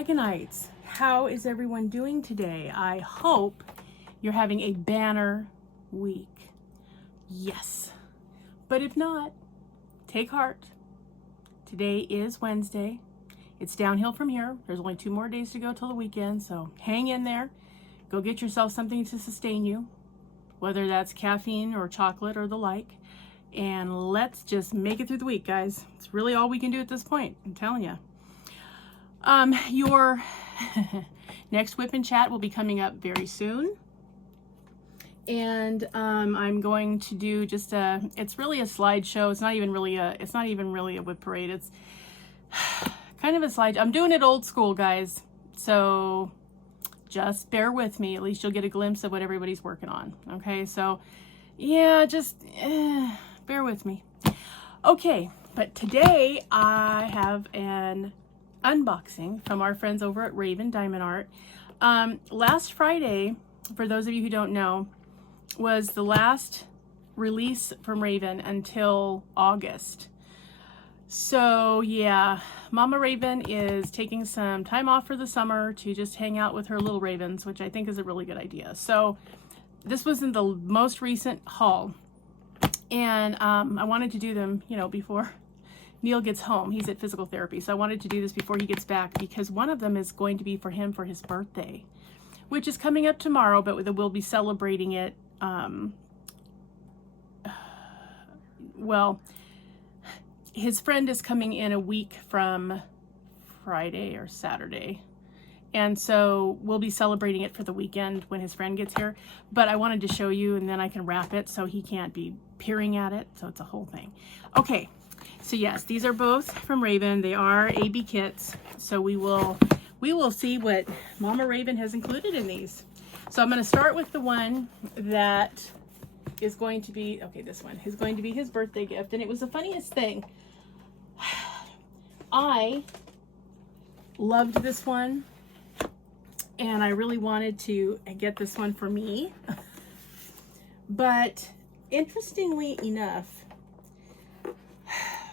Dragonites, how is everyone doing today? I hope you're having a banner week. Yes, but if not, take heart. Today is Wednesday. It's downhill from here. There's only 2 more days to go till the weekend, so hang in there. Go get yourself something to sustain you, whether that's caffeine or chocolate or the like, and let's just make it through the week, guys. It's really all we can do at this point, I'm telling you. Your next Whip and Chat will be coming up very soon. And I'm going to do just it's really a slideshow. It's not even really a whip parade. It's kind of a slide. I'm doing it old school, guys. So just bear with me. At least you'll get a glimpse of what everybody's working on. Okay, so yeah, just bear with me. Okay, but today I have an unboxing from our friends over at Raven Diamond Art. Last Friday, for those of you who don't know, was the last release from Raven until August. So yeah, Mama Raven is taking some time off for the summer to just hang out with her little ravens, which I think is a really good idea. So this was in the most recent haul, and I wanted to do them, you know, before Neal gets home. He's at physical therapy, so I wanted to do this before he gets back because one of them is going to be for him for his birthday, which is coming up tomorrow, but we'll be celebrating it. Well, his friend is coming in a week from Friday or Saturday, and so we'll be celebrating it for the weekend when his friend gets here. But I wanted to show you, and then I can wrap it so he can't be peering at it, so it's a whole thing. Okay. So yes, these are both from Raven. They are AB kits. So we will see what Mama Raven has included in these. So I'm going to start with the one that is going to be, okay, this one is going to be his birthday gift. And it was the funniest thing. I loved this one, and I really wanted to get this one for me. But interestingly enough,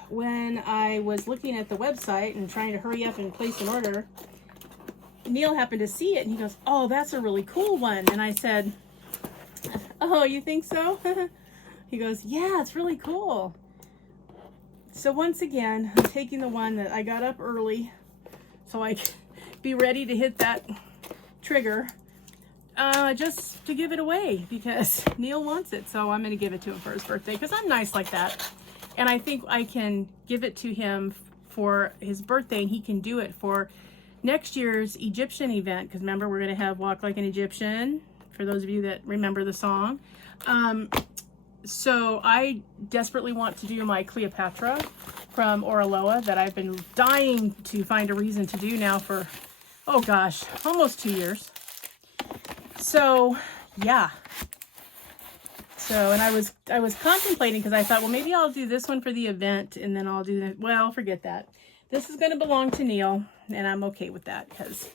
when I was looking at the website and trying to hurry up and place an order, Neal happened to see it and he goes, "Oh, that's a really cool one." And I said, "Oh, you think so?" He goes, "Yeah, it's really cool." So once again, I'm taking the one that I got up early so I could be ready to hit that trigger, just to give it away because Neal wants it. So I'm going to give it to him for his birthday because I'm nice like that. And I think I can give it to him for his birthday, and he can do it for next year's Egyptian event. Because remember, we're going to have Walk Like an Egyptian, for those of you that remember the song. So I desperately want to do my Cleopatra from Oraloa that I've been dying to find a reason to do now for, oh gosh, almost 2 years. So yeah. So, and I was contemplating because I thought, well, maybe I'll do this one for the event and then I'll do that. Well, forget that. This is going to belong to Neal, and I'm okay with that because,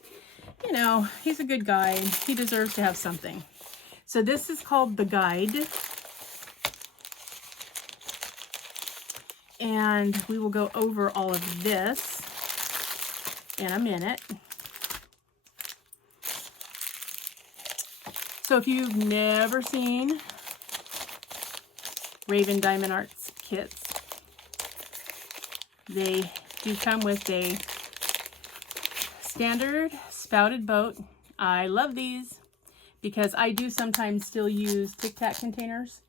you know, he's a good guy and he deserves to have something. So this is called The Guide. And we will go over all of this in a minute. So if you've never seen Raven Diamond Arts kits, they do come with a standard spouted boat. I love these because I do sometimes still use Tic Tac containers,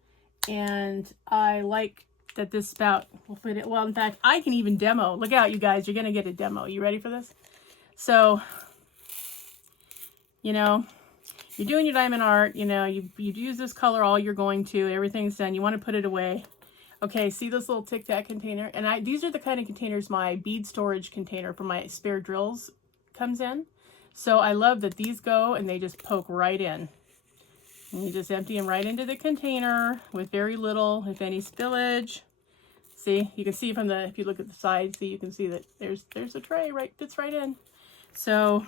and I like that this spout will fit it. Well, in fact, I can even demo. Look out, you guys, you're gonna get a demo. You ready for this? So, you know, you're doing your diamond art, you know, you use this color all you're going to, everything's done, you want to put it away. Okay, see this little Tic Tac container? And these are the kind of containers my bead storage container for my spare drills comes in. So I love that these go and they just poke right in. And you just empty them right into the container with very little, if any, spillage. See, you can see from the, if you look at the side, see, you can see that there's a tray fits right in. So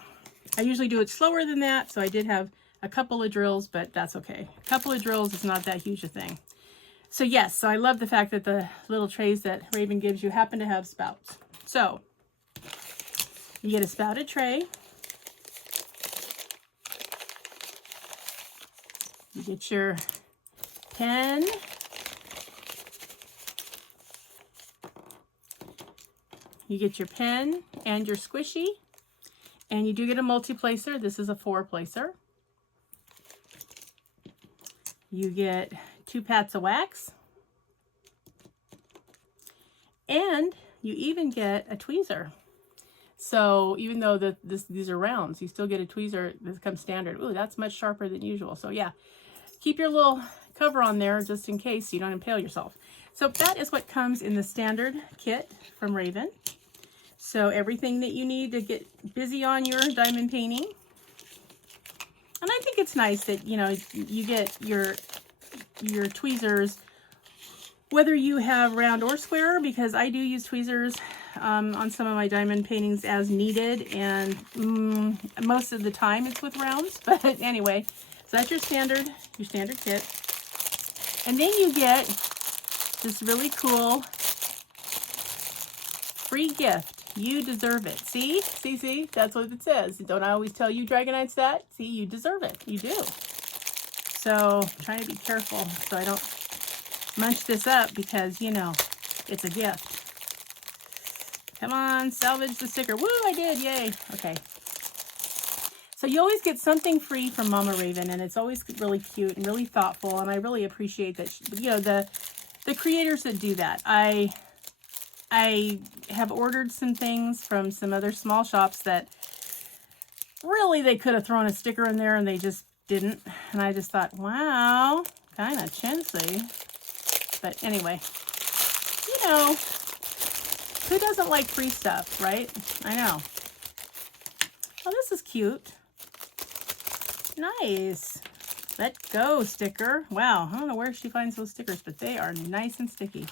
I usually do it slower than that, so I did have a couple of drills, but that's okay. A couple of drills is not that huge a thing. So yes, so I love the fact that the little trays that Raven gives you happen to have spouts. So you get a spouted tray, You get your pen. You get your pen and your squishy. And you do get a multi-placer. This is a 4-placer. You get 2 pats of wax. And you even get a tweezer. So even though these are rounds, you still get a tweezer. This comes standard. Ooh, that's much sharper than usual. So yeah, keep your little cover on there just in case you don't impale yourself. So that is what comes in the standard kit from Raven. So everything that you need to get busy on your diamond painting. And I think it's nice that, you know, you get your tweezers, whether you have round or square, because I do use tweezers on some of my diamond paintings as needed, and most of the time it's with rounds. But anyway, so that's your standard kit. And then you get this really cool free gift. You deserve it. See? See? That's what it says. Don't I always tell you Dragonites that? See, you deserve it. You do. So I'm trying to be careful so I don't munch this up because, you know, it's a gift. Come on, salvage the sticker. Woo, I did. Yay. Okay. So you always get something free from Mama Raven, and it's always really cute and really thoughtful, and I really appreciate that, you know, the creators that do that. I have ordered some things from some other small shops that really they could have thrown a sticker in there and they just didn't. And I just thought, wow, kind of chintzy. But anyway, you know, who doesn't like free stuff, right? I know. Oh, this is cute. Nice. Let go sticker. Wow, I don't know where she finds those stickers, but they are nice and sticky.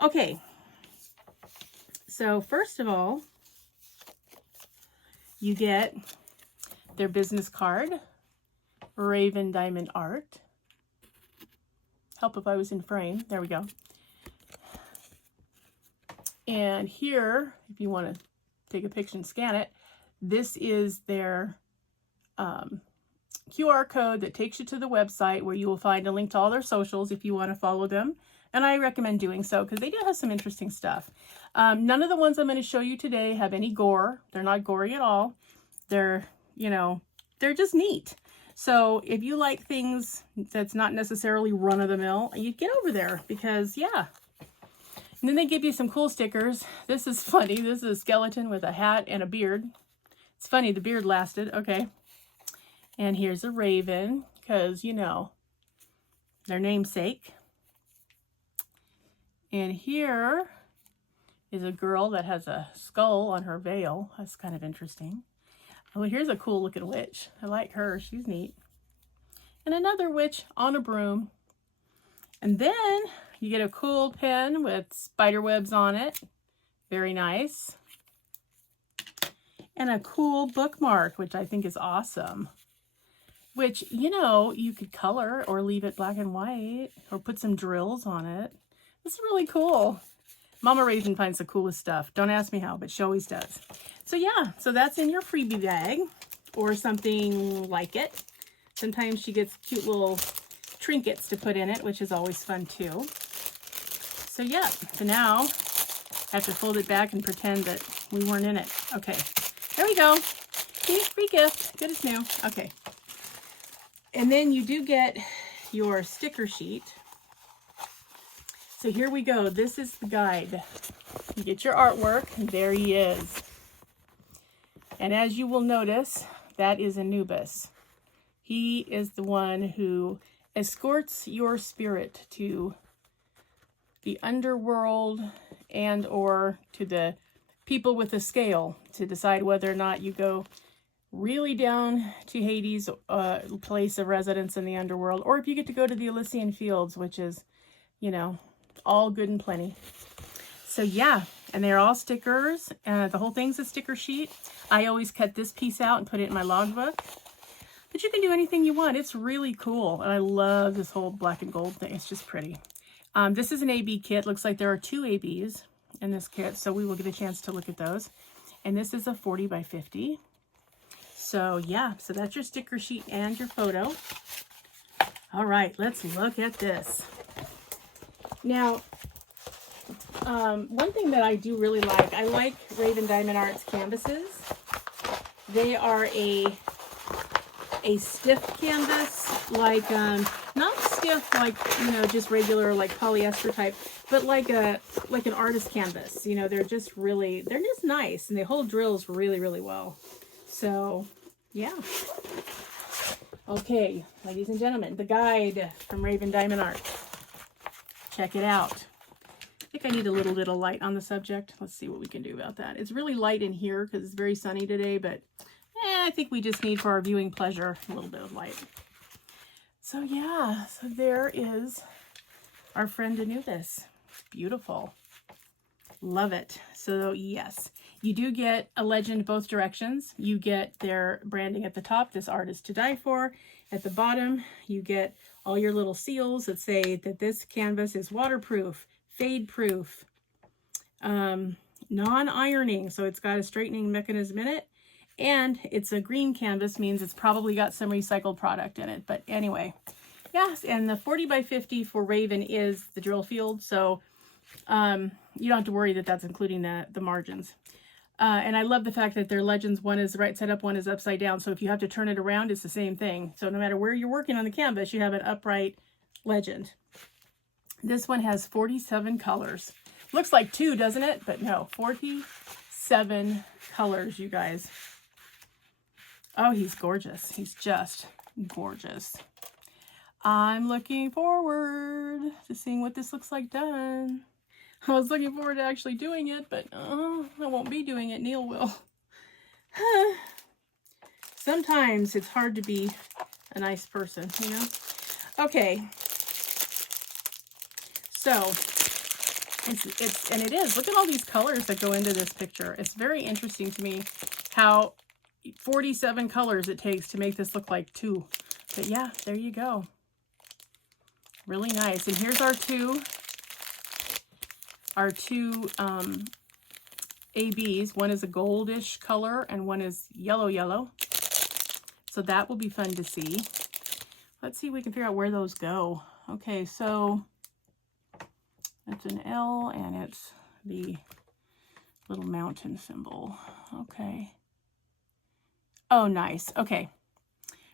Okay. So first of all, you get their business card, Raven Diamond Art. Help if I was in frame. There we go. And here, if you want to take a picture and scan it, this is their QR code that takes you to the website where you will find a link to all their socials if you want to follow them. And I recommend doing so because they do have some interesting stuff. None of the ones I'm going to show you today have any gore. They're not gory at all. They're, you know, they're just neat. So if you like things that's not necessarily run-of-the-mill, you get over there because, yeah. And then they give you some cool stickers. This is funny. This is a skeleton with a hat and a beard. It's funny, the beard lasted. Okay. And here's a raven because, you know, their namesake. And here is a girl that has a skull on her veil. That's kind of interesting. Oh, here's a cool looking witch. I like her. She's neat. And another witch on a broom. And then you get a cool pen with spider webs on it. Very nice. And a cool bookmark, which I think is awesome. Which, you know, you could color or leave it black and white or put some drills on it. It's really cool. Mama Raven finds the coolest stuff. Don't ask me how, but she always does. So yeah, so that's in your freebie bag or something like it. Sometimes she gets cute little trinkets to put in it, which is always fun too. So yeah, so now I have to fold it back and pretend that we weren't in it. Okay, there we go. See, free gift, good as new. Okay. And then you do get your sticker sheet. So here we go. This is the guide. You get your artwork, and there he is. And as you will notice, that is Anubis. He is the one who escorts your spirit to the underworld and or to the people with a scale to decide whether or not you go really down to Hades, place of residence in the underworld, or if you get to go to the Elysian Fields, which is, you know, all good and plenty. So yeah, and they're all stickers, and the whole thing's a sticker sheet. I always cut this piece out and put it in my logbook. But you can do anything you want. It's really cool, and I love this whole black and gold thing. It's just pretty. This is an AB kit. Looks like there are 2 ABs in this kit, so we will get a chance to look at those. And this is a 40 by 50. So yeah, so that's your sticker sheet and your photo. All right, let's look at this. Now, one thing that I do really like, I like Raven Diamond Art's canvases. They are a stiff canvas, like not stiff like, you know, just regular like polyester type, but like an artist canvas. You know, they're just nice, and they hold drills really, really well. So yeah. Okay, ladies and gentlemen, the guide from Raven Diamond Art. Check it out. I think I need a little bit of light on the subject. Let's see what we can do about that. It's really light in here because it's very sunny today, but I think we just need, for our viewing pleasure, a little bit of light. So yeah, so there is our friend Anubis. Beautiful. Love it. So yes, you do get a legend both directions. You get their branding at the top, this art is to die for. At the bottom, you get all your little seals that say that this canvas is waterproof, fade proof, non-ironing, so it's got a straightening mechanism in it, and it's a green canvas, means it's probably got some recycled product in it. But anyway, yes, and the 40 by 50 for Raven is the drill field, so you don't have to worry that that's including the margins. And I love the fact that their legends, one is right side up, one is upside down. So if you have to turn it around, it's the same thing. So no matter where you're working on the canvas, you have an upright legend. This one has 47 colors. Looks like 2, doesn't it? But no, 47 colors, you guys. Oh, he's gorgeous. He's just gorgeous. I'm looking forward to seeing what this looks like done. I was looking forward to actually doing it, but I won't be doing it. Neal will. Sometimes it's hard to be a nice person, you know? Okay. So, it is. Look at all these colors that go into this picture. It's very interesting to me how 47 colors it takes to make this look like 2. But yeah, there you go. Really nice. And here's our two ABs. One is a goldish color and one is yellow. So that will be fun to see. Let's see if we can figure out where those go. Okay, so it's an L and it's the little mountain symbol. Okay. Oh, nice. Okay.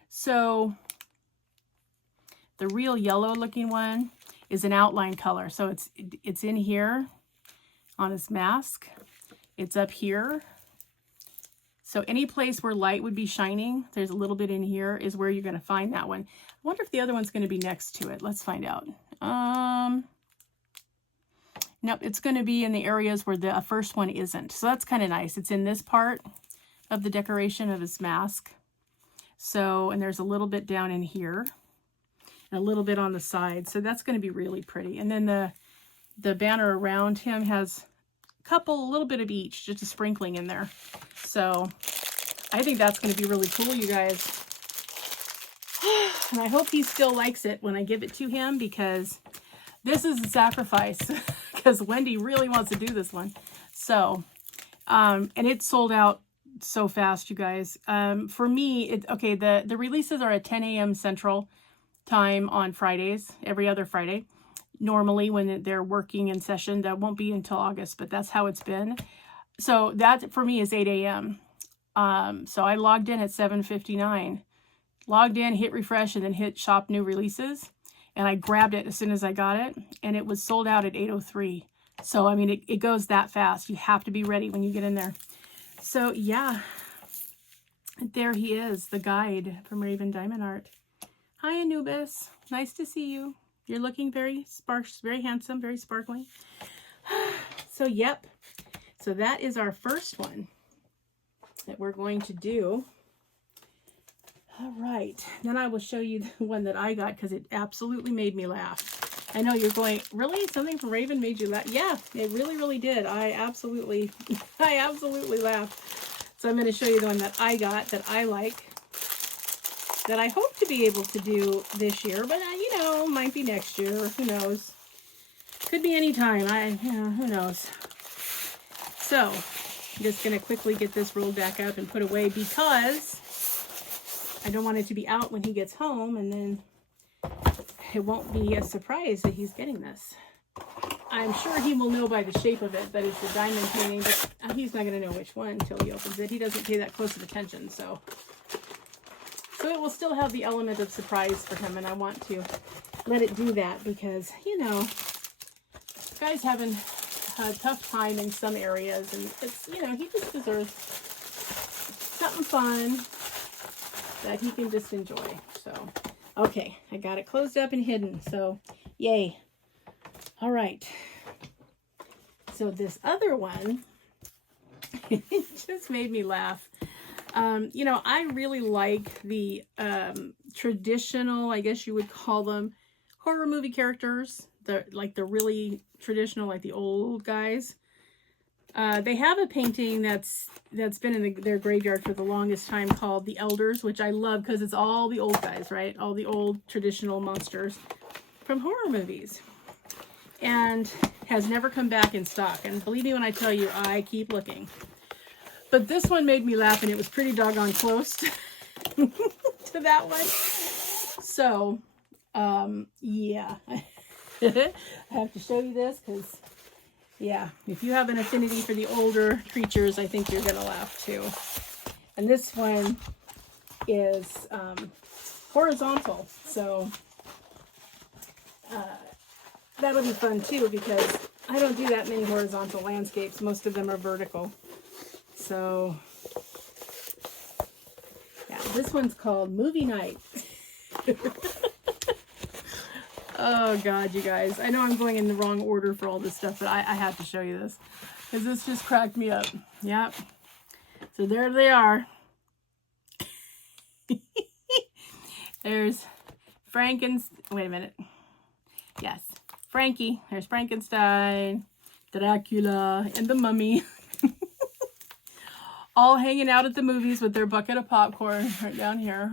So the real yellow looking one is an outline color. So it's in here on his mask. It's up here. So any place where light would be shining, there's a little bit in here, is where you're going to find that one. I wonder if the other one's going to be next to it. Let's find out. Nope, it's going to be in the areas where the first one isn't. So that's kind of nice. It's in this part of the decoration of his mask. So, and there's a little bit down in here. A little bit on the side, so that's going to be really pretty. And then the banner around him has a little bit of each, just a sprinkling in there. So I think that's going to be really cool, you guys. And I hope he still likes it when I give it to him, because this is a sacrifice, because Wendy really wants to do this one. So, and it sold out so fast, you guys. For me, the releases are at 10 a.m. Central time on Fridays, every other Friday. Normally when they're working in session, that won't be until August, but that's how it's been. So that for me is 8 a.m. So I logged in at 7:59, logged in, hit refresh, and then hit shop new releases. And I grabbed it as soon as I got it, and it was sold out at 8:03. So, I mean, it goes that fast. You have to be ready when you get in there. So yeah, there he is, the guide from Raven Diamond Art. Hi, Anubis. Nice to see you. You're looking very sparse, very handsome, very sparkling. So, yep. So that is our first one that we're going to do. All right. Then I will show you the one that I got, because it absolutely made me laugh. I know you're going, really? Something from Raven made you laugh? Yeah, it really, really did. I absolutely laughed. So I'm going to show you the one that I got that I like, that I hope to be able to do this year, but you know, might be next year, who knows. Could be any time, who knows. So, I'm just going to quickly get this rolled back up and put away, because I don't want it to be out when he gets home, and then it won't be a surprise that he's getting this. I'm sure he will know by the shape of it that it's a diamond painting, but he's not going to know which one until he opens it. He doesn't pay that close of attention, so it will still have the element of surprise for him, and I want to let it do that because, you know, this guy's having a tough time in some areas, and it's, you know, he just deserves something fun that he can just enjoy. So, okay, I got it closed up and hidden, so yay. All right, so this other one, it just made me laugh. You know, I really like the traditional, I guess you would call them, horror movie characters. The really traditional, like the old guys. They have a painting that's been in their graveyard for the longest time called The Elders, which I love because it's all the old guys, right? All the old traditional monsters from horror movies. And has never come back in stock. And believe me when I tell you, I keep looking. But this one made me laugh, and it was pretty doggone close to that one. So, yeah. I have to show you this because, yeah, if you have an affinity for the older creatures, I think you're going to laugh too. And this one is horizontal. So, that'll be fun too because I don't do that many horizontal landscapes. Most of them are vertical. So, yeah, this one's called Movie Night. Oh, God, you guys. I know I'm going in the wrong order for all this stuff, but I have to show you this because this just cracked me up. Yep. So there they are. There's wait a minute. Yes. Frankie. There's Frankenstein, Dracula, and the Mummy. All hanging out at the movies with their bucket of popcorn right down here.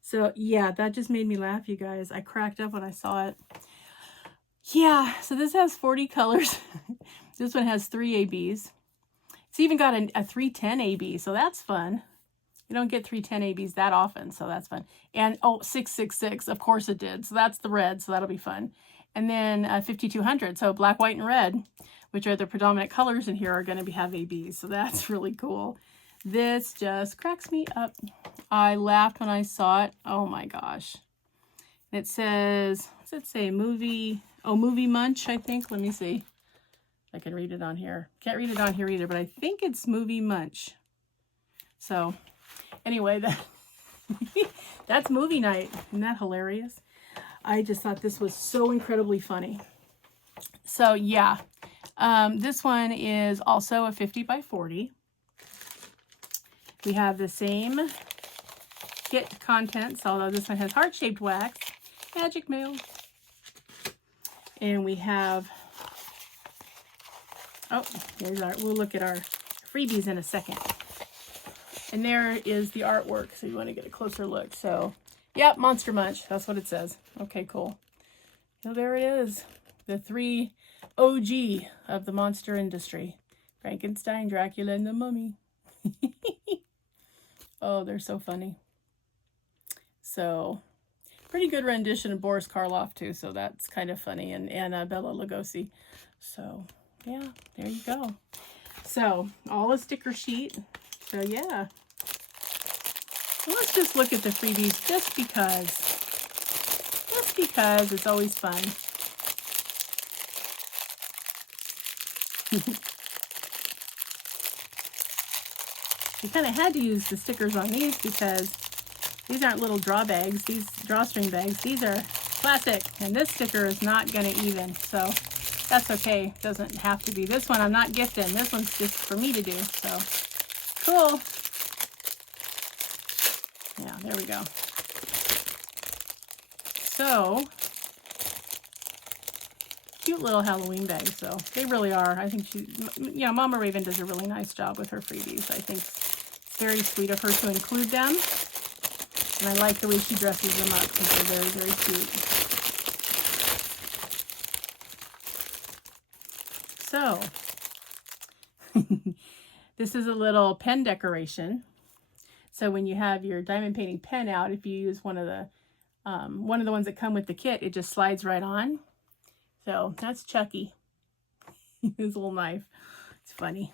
So, yeah, that just made me laugh, you guys. I cracked up when I saw it. Yeah, so this has 40 colors. This one has 3 ABs. It's even got a 310 AB, so that's fun. You don't get 310 ABs that often, so that's fun. And, oh, 666, of course it did. So that's the red, so that'll be fun. And then 5200, so black, white, and red, which are the predominant colors in here, are going to have ABs. So that's really cool. This just cracks me up. I laughed when I saw it. Oh my gosh. It says, what's it say? Movie Munch, I think. Let me see. I can read it on here. Can't read it on here either, but I think it's Movie Munch. So anyway, that's movie night. Isn't that hilarious? I just thought this was so incredibly funny. So yeah, this one is also a 50 by 40. We have the same kit contents, although this one has heart-shaped wax, magic mail. And we have, oh, we'll look at our freebies in a second. And there is the artwork, so you want to get a closer look. So, yep, Monster Munch, that's what it says. Okay, cool. So there it is, the 3 OG of the monster industry. Frankenstein, Dracula, and the Mummy. Oh, they're so funny. So, pretty good rendition of Boris Karloff, too, so that's kind of funny, and Bela Lugosi. So, yeah, there you go. So, all a sticker sheet. So, yeah. So let's just look at the freebies just because. Just because it's always fun. We kind of had to use the stickers on these because these aren't little draw bags, these drawstring bags. These are plastic, and this sticker is not going to even, so that's okay. It doesn't have to be. This one I'm not gifting. This one's just for me to do, so cool. Yeah, there we go. So, cute little Halloween bags, so they really are. I think Mama Raven does a really nice job with her freebies. I think it's very sweet of her to include them. And I like the way she dresses them up because they're very, very cute. So, this is a little pen decoration. So when you have your diamond painting pen out, if you use one of the one of the ones that come with the kit, it just slides right on. So that's Chucky. His little knife. It's funny.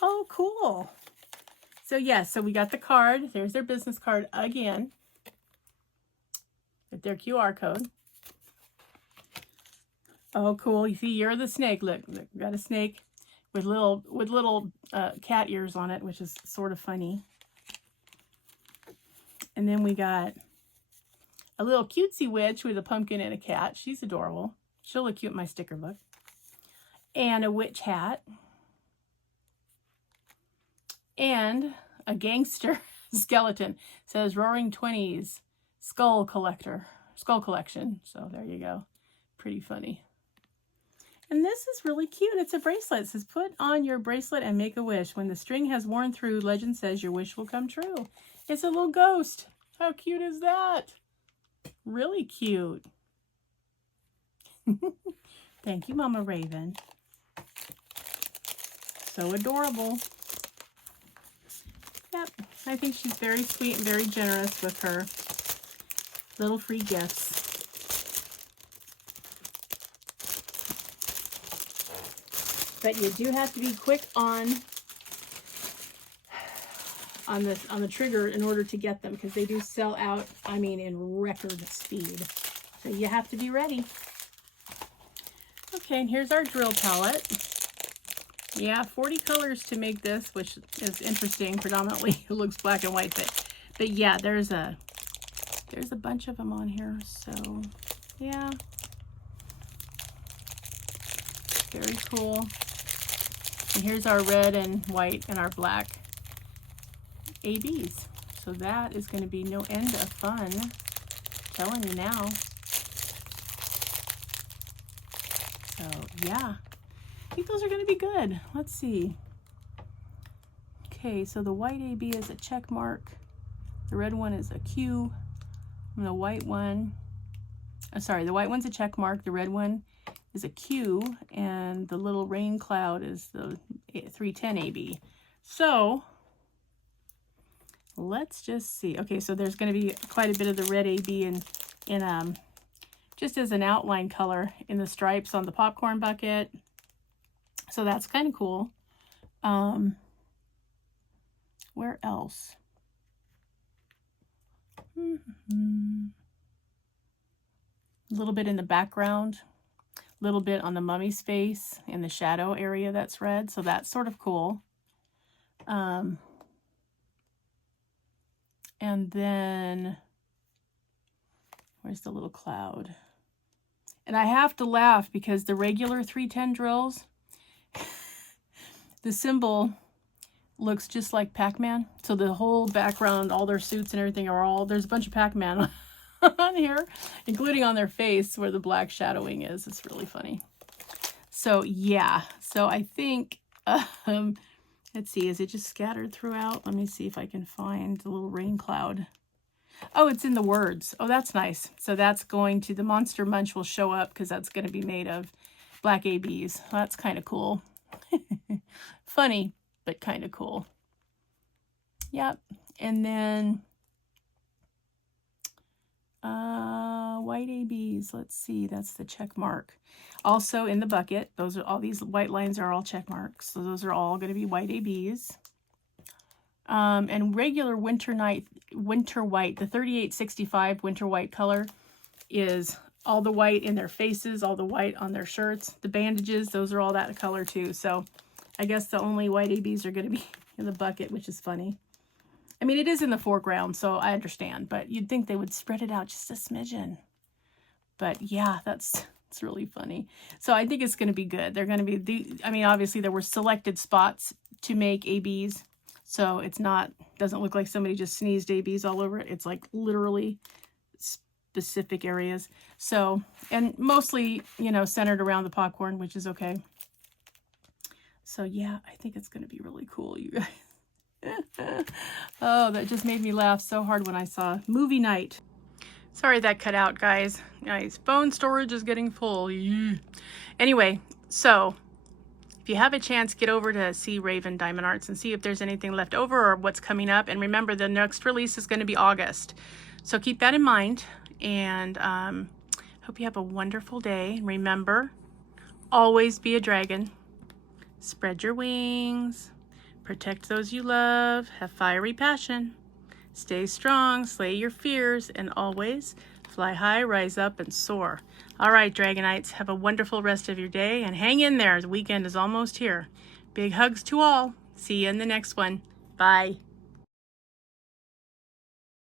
Oh, cool. So yeah, so we got the card. There's their business card again. With their QR code. Oh, cool. You see, you're the snake. Look, we got a snake with little cat ears on it, which is sort of funny. And then we got a little cutesy witch with a pumpkin and a cat. She's adorable. She'll look cute in my sticker book. And a witch hat. And a gangster skeleton. It says Roaring 20s Skull Collection. So there you go. Pretty funny. And this is really cute. It's a bracelet. It says, put on your bracelet and make a wish. When the string has worn through, legend says your wish will come true. It's a little ghost. How cute is that? Really cute. Thank you, Mama Raven. So adorable. Yep, I think she's very sweet and very generous with her little free gifts. But you do have to be quick on the trigger in order to get them, because they do sell out, I mean, in record speed. So you have to be ready. Okay, and here's our drill palette. Yeah, 40 colors to make this, which is interesting. Predominantly it looks black and white, but yeah, there's a bunch of them on here. So yeah, very cool. And here's our red and white and our black ABs. So that is going to be no end of fun. I'm telling you now. So yeah, I think those are going to be good. Let's see. Okay, so the white AB is a check mark. The red one is a Q. And the white one, the white one's a check mark. The red one is a Q. And the little rain cloud is the 310 AB. So let's just see. Okay, so there's going to be quite a bit of the red AB in just as an outline color in the stripes on the popcorn bucket. So that's kind of cool. Where else? A little bit in the background, a little bit on the mummy's face in the shadow area that's red. So that's sort of cool. And then where's the little cloud? And I have to laugh because the regular 310 drills, the symbol looks just like Pac-Man. So the whole background, all their suits and everything are all, there's a bunch of Pac-Man on here, including on their face where the black shadowing is. It's really funny. So yeah, so I think, let's see, is it just scattered throughout? Let me see if I can find the little rain cloud. Oh, it's in the words. Oh, that's nice. So that's going to, the Monster Munch will show up because that's going to be made of black ABs. That's kind of cool. Funny, but kind of cool. Yep. And then white ABs. Let's see. That's the check mark. Also in the bucket, those are all, these white lines are all check marks. So those are all going to be white ABs. And regular winter white, the 3865 winter white color is all the white in their faces, all the white on their shirts, the bandages, those are all that color too. So I guess the only white ABs are going to be in the bucket, which is funny. I mean, it is in the foreground, so I understand, but you'd think they would spread it out just a smidgen. But yeah, it's really funny. So I think it's going to be good. They're going to be, I mean, obviously there were selected spots to make ABs. So it's not, doesn't look like somebody just sneezed ABs all over it. It's like literally specific areas. So, and mostly, you know, centered around the popcorn, which is okay. So yeah, I think it's going to be really cool, you guys. Oh, that just made me laugh so hard when I saw movie night. Sorry that cut out, guys. Guys, phone storage is getting full. Anyway, so if you have a chance, get over to see Raven Diamond Arts and see if there's anything left over or what's coming up. And remember, the next release is going to be August. So keep that in mind, and hope you have a wonderful day. And remember, always be a dragon. Spread your wings. Protect those you love. Have fiery passion. Stay strong, slay your fears, and always fly high, rise up, and soar. All right, Dragonites, have a wonderful rest of your day, and hang in there. The weekend is almost here. Big hugs to all. See you in the next one. Bye.